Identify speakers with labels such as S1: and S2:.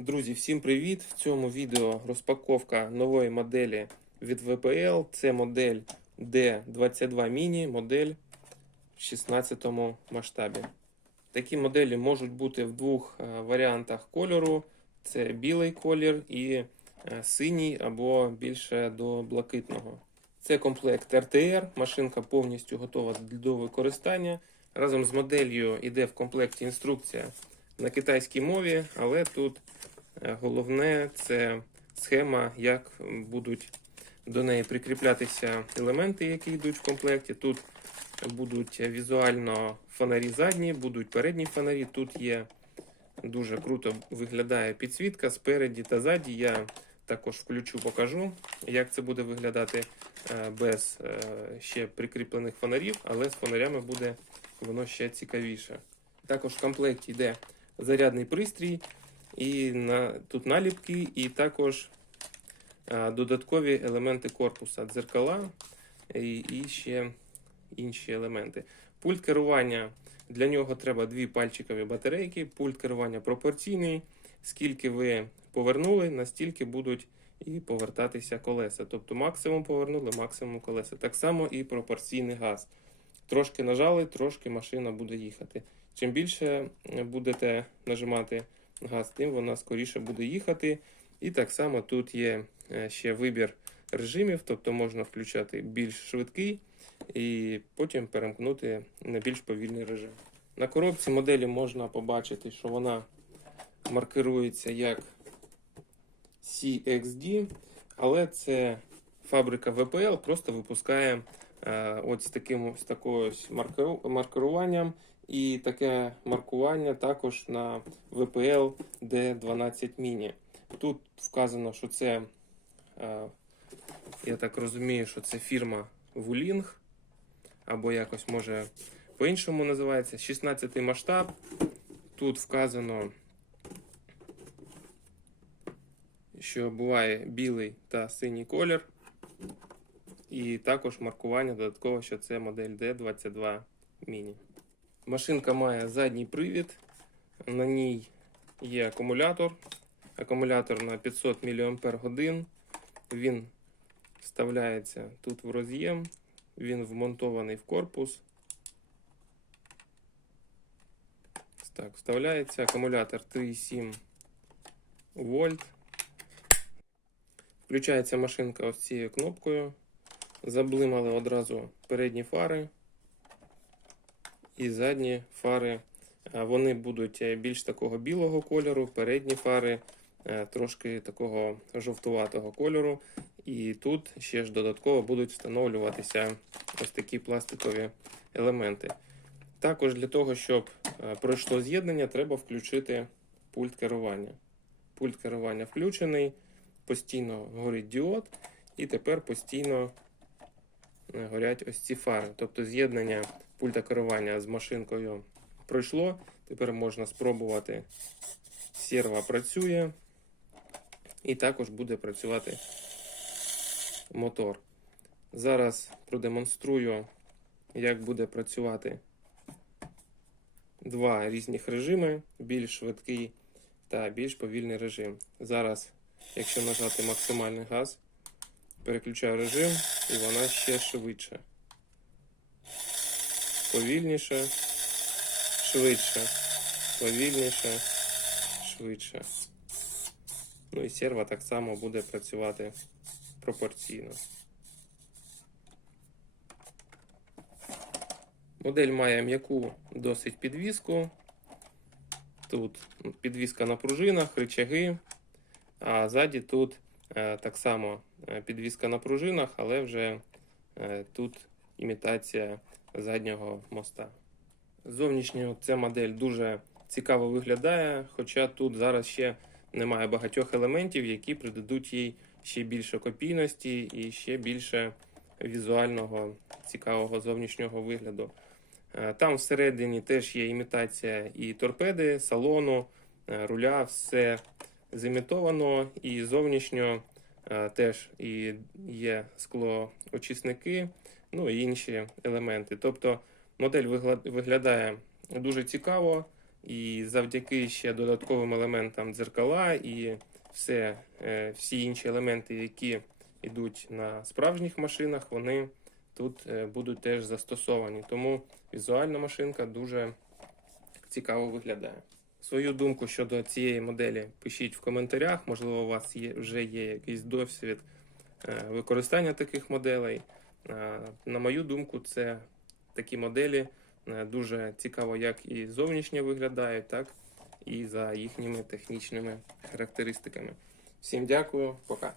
S1: Друзі, всім привіт! В цьому відео розпаковка нової моделі від VPL. Це модель D22 Mini, модель в 16 масштабі. Такі моделі можуть бути в двох е, варіантах кольору: це білий колір і е, синій або більше до блакитного. Це комплект RTR, машинка повністю готова до використання. Разом з моделлю йде в комплекті інструкція на китайській мові, але тут головне це схема, як будуть до неї прикріплятися елементи, які йдуть в комплекті. Тут будуть візуально фонарі задні, будуть передні фонарі. Тут є дуже круто виглядає підсвітка спереді та ззаді. Я також включу, покажу, як це буде виглядати е, без е, ще прикріплених фонарів, але з фонарями буде воно ще цікавіше. Також в комплекті йде зарядний пристрій, і на, тут наліпки, і також а, додаткові елементи корпуса, дзеркала і, і ще інші елементи. Пульт керування для нього треба дві пальчикові батарейки. Пульт керування пропорційний. Скільки ви повернули, настільки будуть і повертатися колеса. Тобто максимум повернули, максимум колеса. Так само і пропорційний газ. Трошки нажали, трошки машина буде їхати. Чим більше будете нажимати газ, тим вона скоріше буде їхати. І так само тут є е, ще вибір режимів, тобто можна включати більш швидкий і потім перемкнути на більш повільний режим. На коробці моделі можна побачити, що вона маркирується як CXD, але це фабрика VPL просто випускає от з таким з такою маркеруванням. І таке маркування також на VPL D12 Mini. Тут вказано, що це, е, я так розумію, що це фірма Wuling, або якось може по-іншому називається. 16 масштаб. Тут вказано, що буває білий та синій колір. І також маркування додатково, що це модель D22 Mini. Машинка має задній привід, на ній є акумулятор. Акумулятор на 500 мАч. Він вставляється тут в роз'єм, він вмонтований в корпус. Так, вставляється акумулятор 3,7 вольт. Включається машинка ось цією кнопкою. Заблимали одразу передні фари і задні фари. Вони будуть е, більш такого білого кольору, передні фари е, трошки такого жовтуватого кольору. І тут ще ж додатково будуть встановлюватися ось такі пластикові елементи. Також для того, щоб е, пройшло з'єднання, треба включити пульт керування. Пульт керування включений, постійно горить діод, і тепер постійно горять ось ці фари. Тобто з'єднання пульта керування з машинкою пройшло. Тепер можна спробувати. Серва працює. І також буде працювати мотор. Зараз продемонструю, як буде працювати два різних режими: більш швидкий та більш повільний режим. Зараз, якщо нажати максимальний газ, переключаю режим і вона ще швидше повільніше, швидше, повільніше, швидше. Ну і серва так само буде працювати пропорційно. Модель має м'яку досить підвіску. Тут підвіска на пружинах, рычаги, а ззаді тут так само е, підвіска на пружинах, але вже е, тут імітація заднього моста. Зовнішньо ця модель дуже цікаво виглядає, хоча тут зараз ще немає багатьох елементів, які придадуть їй ще більше копійності і ще більше візуального цікавого зовнішнього вигляду. Е, Там всередині теж є імітація і торпеди, салону, е, руля, все зімітовано і зовнішньо е, теж і є склоочисники, ну і інші елементи. Тобто модель виглядає дуже цікаво, І завдяки ще додатковим елементам дзеркала і все, е, всі інші елементи, які йдуть на справжніх машинах, вони тут е, будуть теж застосовані. Тому візуальна машинка дуже цікаво виглядає. Свою думку щодо цієї моделі пишіть в коментарях. Можливо, у вас є, вже є якийсь досвід е, використання таких моделей. Е, На мою думку, це такі моделі е, дуже цікаво, як і зовнішньо виглядають, так і за їхніми технічними характеристиками. Всім дякую, пока.